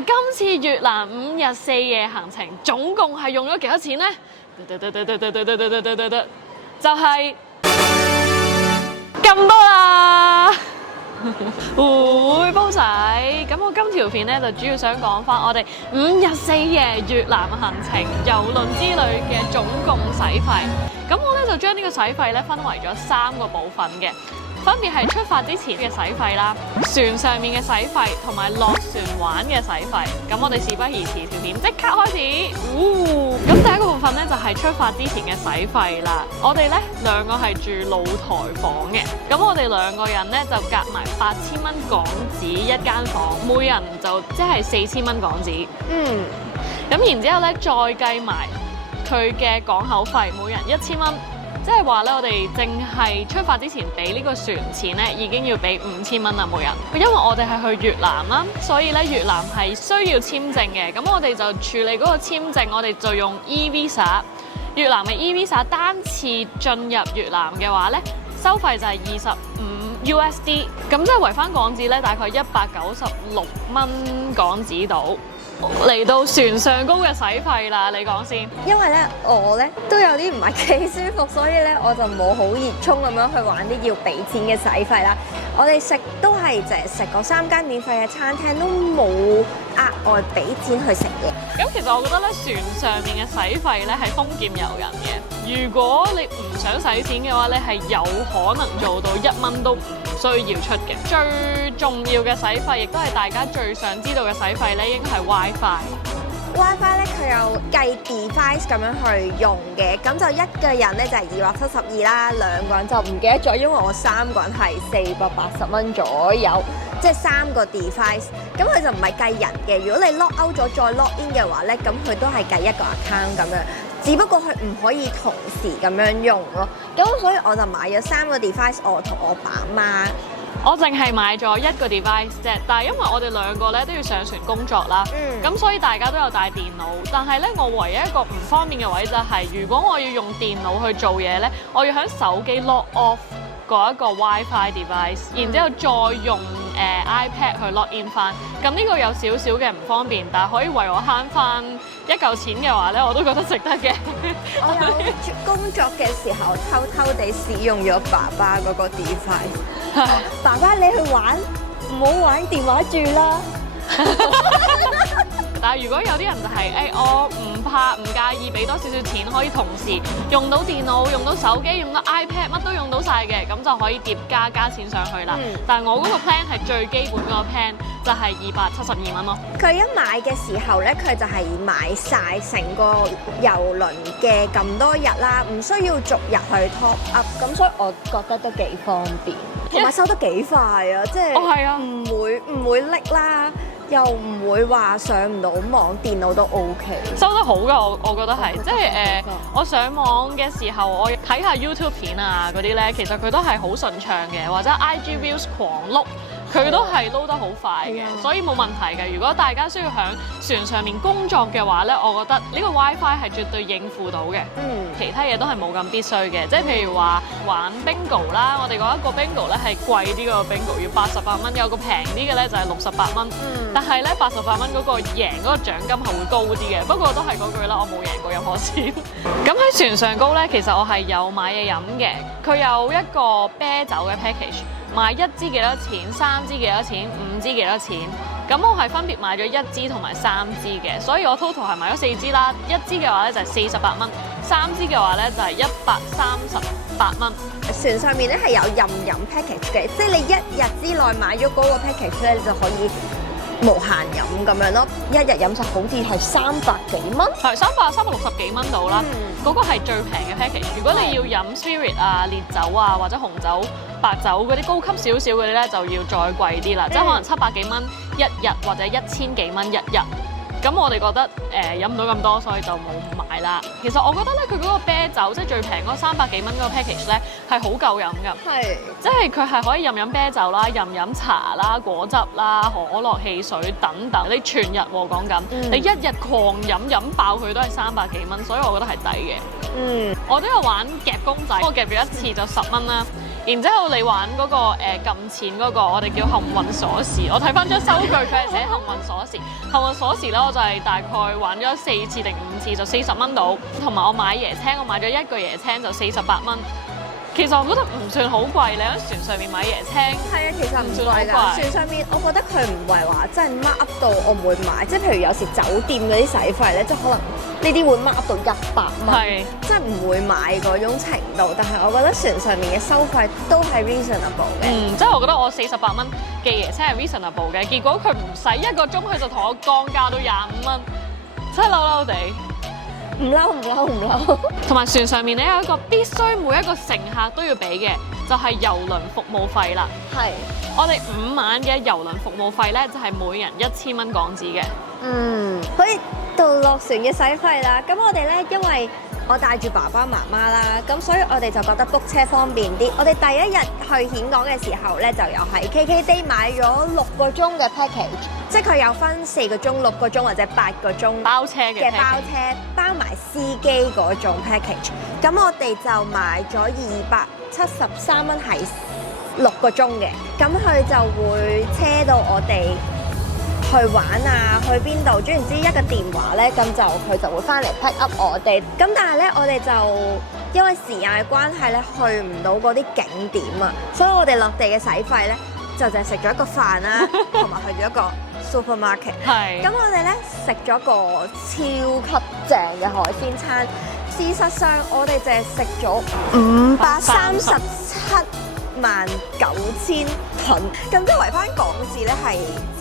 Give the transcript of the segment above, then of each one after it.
哋今次越南5日4夜行程總共係用咗幾多錢呢？就係咁多啦！會煲仔，咁我今條片咧就主要想講翻我哋5日4夜越南行程郵輪之旅嘅總共使費。咁我咧就將呢個使費咧分為咗3個部分嘅。分別係出發之前嘅使費啦，船上面嘅使費同埋落船玩嘅使費。咁我哋事不宜遲，條片即刻開始。咁第一個部分咧就係出發之前嘅使費啦。我哋咧2個係住露台房嘅，咁我哋2個人咧就夾埋8000蚊港紙一間房，每人就即係4000蚊港紙。咁然之後咧再計埋佢嘅港口費，每人1000蚊。即係話咧，我哋淨係出發之前俾呢個船錢咧，已經要俾5000蚊啦每人。因為我哋係去越南啦，所以咧越南係需要簽證嘅。咁我哋就處理嗰個簽證，我哋就用 e-visa。越南嘅 e-visa 單次進入越南嘅話咧，收費就係25 USD。咁即係圍翻港紙咧，大概196蚊港紙度。嚟到船上高嘅使費啦，你講先。因為咧我咧都有啲唔係幾舒服，所以咧我就冇好熱衷咁樣去玩啲要俾錢嘅使費啦。我哋食都係淨係食嗰3間免費嘅餐廳，都冇額外俾錢去食嘢。咁其實我覺得咧，船上面嘅使費咧係豐儉由人嘅。如果你唔想使錢嘅話咧，係有可能做到1蚊都唔需要出嘅。最重要嘅使費，亦都係大家最想知道嘅使費咧，應該係 WiFi。WiFi 咧佢有計 device 咁樣去用嘅，咁就一個人咧就係272啦，2個人就唔記得咗，因為我3個人係480蚊左右，即係3個 device。咁佢就唔係計人嘅，如果你 log out 咗再 log in 嘅話咧，咁佢都係計一個 account 咁樣，只不過佢唔可以同時咁樣用咯。咁所以我就買咗3個 device，我同我爸媽。我淨係買咗1個 device 啫，但係因為我哋2個咧都要上船工作啦，咁所以大家都有帶電腦。但係咧，我唯一一個唔方便嘅位就係，如果我要用電腦去做嘢咧，我要喺手機 log off 嗰一個 WiFi device，然之後再用iPad 去 log in 翻。咁呢個有少少嘅唔方便，但係可以為我慳翻一嚿錢嘅話咧，我都覺得值得嘅。我有工作嘅時候偷偷地使用咗爸爸嗰個 device。爸爸你去玩，唔好玩電話住啦。但係如果有啲人就係我唔怕唔介意俾多少少錢，可以同時用到電腦、用到手機、用到 iPad， 乜都用到晒嘅，咁就可以疊加錢上去啦。但係我嗰個 plan 係最基本嗰個 plan，就係272蚊咯。佢一買嘅時候咧，佢就係買晒成個郵輪嘅咁多日啦，唔需要逐日去 top up， 咁所以我覺得都幾方便，同埋收得幾快啊！即係唔會拎啦。又唔會話上唔到網，電腦都 OK， 收得好㗎，我覺得係，即係我上網嘅時候，我睇下 YouTube 片啊嗰啲咧，其實佢都係好順暢嘅，或者 IG Views 狂碌。佢都係撈得好快嘅，所以冇問題嘅。如果大家需要喺船上面工作嘅話咧，我覺得呢個 WiFi 係絕對應付到嘅。其他嘢都係冇咁必須嘅，即係譬如話玩 bingo 啦，我哋嗰一個 bingo 咧係貴啲個 bingo 要88蚊，有個平啲嘅咧就係68蚊。但係咧88蚊嗰個贏嗰個獎金係會高啲嘅，不過都係嗰句啦，我冇贏過任何錢。咁喺船上高咧，其實我係有買嘢飲嘅，佢有一個啤酒嘅 package。買1支幾多錢，3支幾多錢，5支幾多錢？咁我係分別買咗1支同埋3支嘅，所以我 total 係買咗4支啦。1支嘅話咧就係48蚊，3支嘅話咧就係138蚊。船上面咧係有任飲 package 嘅，即係你1日之內買咗嗰個 package 咧，你就可以無限飲咁樣咯。1日飲晒好似係300幾蚊，係360幾蚊到啦。嗰個係最平嘅 package。如果你要飲 spirit 啊、烈酒啊或者紅酒、白酒嗰啲高級少少嗰啲咧，就要再貴啲啦，即係可能700幾蚊1日或者1000幾蚊1日。咁我哋覺得飲唔到咁多，所以就冇買啦。其實我覺得咧，佢嗰個啤酒即係最平嗰300幾蚊嗰個 package 咧，係好夠飲㗎。係，即係佢係可以任飲啤酒啦、任飲茶啦、果汁啦、可樂、汽水等等。你全日喎講緊，你1日狂飲爆佢都係300幾蚊，所以我覺得係抵嘅。我都有玩夾公仔，我夾咗1次就10蚊啦。然之後你玩嗰、個撳錢嗰個，我哋叫幸運鎖匙。我睇翻張收據，佢係寫幸運鎖匙。幸運鎖匙咧，我就係大概玩咗4次定5次，就40蚊到。同埋我買椰青，我買咗1個椰青就48蚊。其實我覺得唔算好貴，你喺船上面買椰青係啊，其實唔貴㗎。算好貴船上面我覺得佢唔係話真係 mark up 到我唔會買，即係譬如有時酒店嗰啲使費咧，即係可能呢啲會 mark up 到100蚊，係即係唔會買嗰種程度。但係我覺得船上面嘅收費都係 reasonable 嘅。即係我覺得我48蚊嘅椰青係 reasonable 嘅，結果佢唔使1個鐘，佢就同我降價到25蚊，真係嬲嬲地。唔嬲唔嬲唔嬲！同埋船上面咧有一個必須每一個乘客都要俾嘅，就係郵輪服務費啦。係，我哋5晚嘅郵輪服務費咧就係每人1000蚊港紙嘅。可以到落船嘅使費啦。咁我哋咧，因為我帶住爸爸媽媽啦，咁所以我哋就覺得 book 車方便啲。我哋第一日去峴港嘅時候咧，就有喺 KKday 買咗6個鐘嘅 package，即係佢有分4個鐘、6個鐘或者8個鐘包車嘅包車，包埋司機嗰種 package。咁我哋就買咗273蚊係6個鐘嘅，咁佢就會車到我哋去玩啊，去邊度？總言之，一個電話咧，咁就佢就會翻嚟 pick up 我哋。咁但係咧，我哋就因為時間嘅關係咧，去唔到嗰啲景點啊，所以我哋落地嘅使費咧，就係食咗一個飯啦，同埋去咗一個 supermarket。係。咁我哋咧食咗個超級正嘅海鮮餐。事實上，我哋淨係食咗537萬9千噸，咁即係圍翻港紙咧係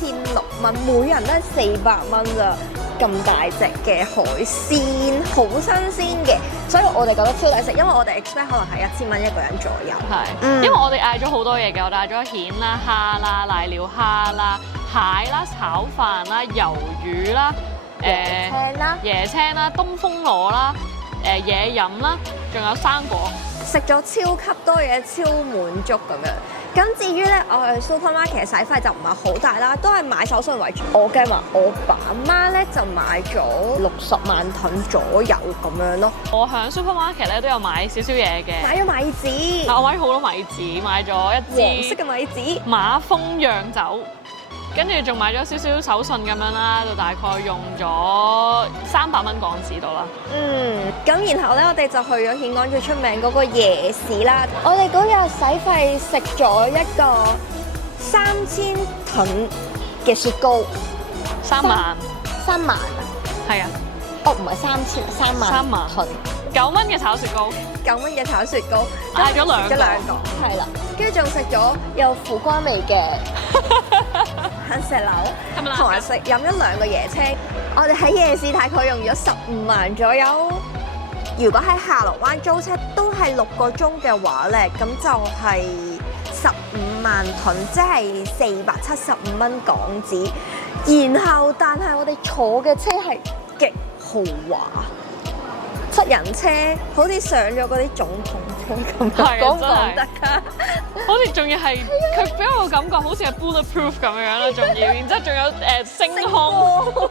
1600蚊，每人都係400蚊咋，咁大隻嘅海鮮，好新鮮嘅，所以我哋覺得超抵食，因為我哋 expect 可能係1000蚊一個人左右。係，因為我哋嗌咗好多嘢嘅，我哋嗌咗蜆啦、蝦啦、瀨尿蝦啦、蟹啦、炒飯啦、魷魚啦、椰青啦、東風螺啦、嘢飲啦，仲有生果。食咗超級多嘢，超滿足咁樣。咁至於咧，我去 supermarket 嘅使費就唔係好大啦，都係買手信為主。我計埋我爸媽咧就買咗60萬噸左右咁樣咯。我喺 supermarket 咧都有買少少嘢嘅，買咗米紙，我買咗好多米紙，買咗一支黃色嘅米紙，馬蜂釀酒。跟住仲買咗少少手信咁樣啦，就大概用咗300蚊港紙到啦。咁然後咧，我哋就去咗峴港最出名嗰個夜市啦。我哋嗰日使費食咗一個3000噸嘅雪糕3萬，3萬啊？係啊，哦唔係3000，3萬噸，9蚊嘅炒雪糕，9蚊嘅炒雪糕，嗌咗兩個，係啦，跟住仲食咗有苦瓜味嘅杏石榴，同埋飲咗2個椰青。我哋喺夜市大概用咗15萬左右。如果喺下龍灣租車都係6個鐘嘅話咧，咁就係15萬噸，即係475蚊港紙。然後但係我哋坐嘅車係極豪華，7人車，好似上咗嗰啲總統車咁樣，講唔講得㗎？好似仲要係佢俾我個感覺，好似係 bulletproof 咁樣啦，仲要，然之後仲有星空，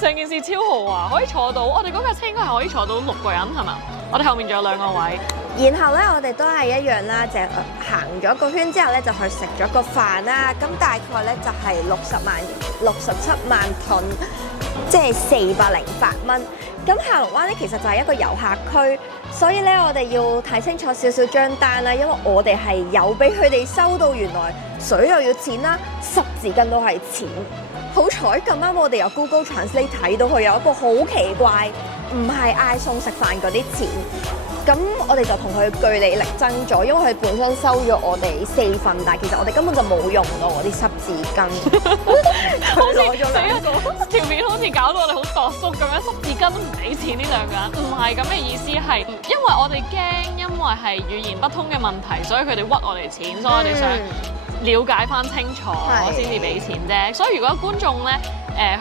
成件事超豪華，可以坐到。我哋嗰架車應該係可以坐到6個人係嘛？我哋後面仲有2個位。然後咧，我哋都係一樣啦，就行咗個圈之後咧，就去食咗個飯啦。咁大概咧就係67萬噸，即係408蚊。咁下龍灣咧其實就係一個遊客區，所以咧我哋要睇清楚少少張單啦，因為我哋係有俾佢哋收到，原來水又要錢啦，濕紙巾都係錢。好彩咁啱我哋由 Google Translate 睇到佢有一個好奇怪，唔係嗌餸食飯嗰啲錢。咁我哋就同佢據理力爭咗，因為佢本身收咗我哋4份，但係其實我哋根本就冇用到嗰啲濕紙巾，好似攞咗2個。條面好似搞到我哋好度縮咁樣，濕紙巾都唔俾錢呢2個人，唔係咁嘅意思，係因為我哋驚，因為係語言不通嘅問題，所以佢哋屈我哋錢，所以我哋想了解翻清楚先至俾錢啫。所以如果觀眾咧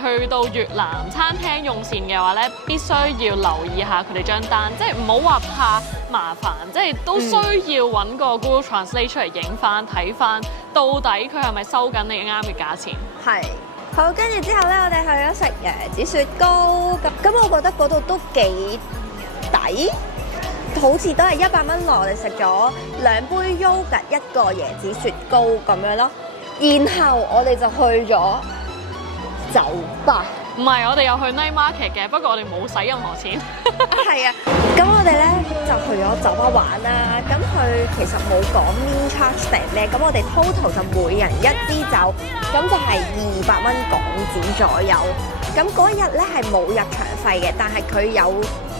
去到越南餐廳用膳嘅話咧，必須要留意下佢哋張單，即係唔好話怕麻煩，即係都需要揾個 Google Translate 出嚟影翻睇翻，到底佢係咪收緊你啱嘅價錢。係。好，跟住之後咧，我哋去咗食椰子雪糕，咁我覺得嗰度都幾抵。好似都係100蚊內，我哋食咗2杯 yogurt 1個椰子雪糕咁樣咯。然後我哋就去咗酒吧。唔係，我哋又去 night market 嘅，不過我哋冇使任何錢。係啊，咁我哋咧就去咗酒吧玩啦。咁佢其實冇講 min charge 定咩，咁我哋 total 就每人1支酒，咁就係200蚊港紙左右。咁嗰日咧係冇入場費嘅，但係佢有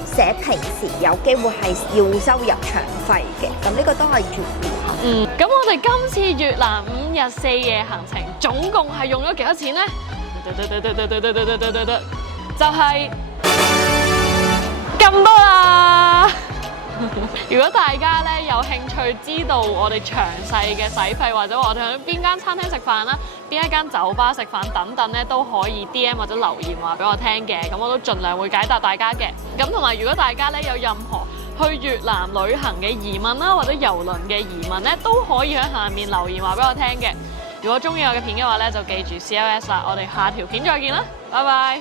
寫平時有機會係要收入場費嘅。咁呢個都可以注意下。咁我哋今次越南5日4夜行程總共係用咗幾多錢呢？就係咁多啦！如果大家咧有興趣知道我哋詳細嘅使費，或者我哋去邊間餐廳食飯啦，邊一間酒吧食飯等等咧，都可以 DM 或者留言話俾我聽嘅，咁我都盡量會解答大家嘅。咁同埋如果大家咧有任何去越南旅行嘅疑問啦，或者郵輪嘅疑問咧，都可以喺下面留言話俾我聽嘅。如果中意我嘅片嘅話咧，就記住 CLS 啦。我哋下條片再見啦，拜拜。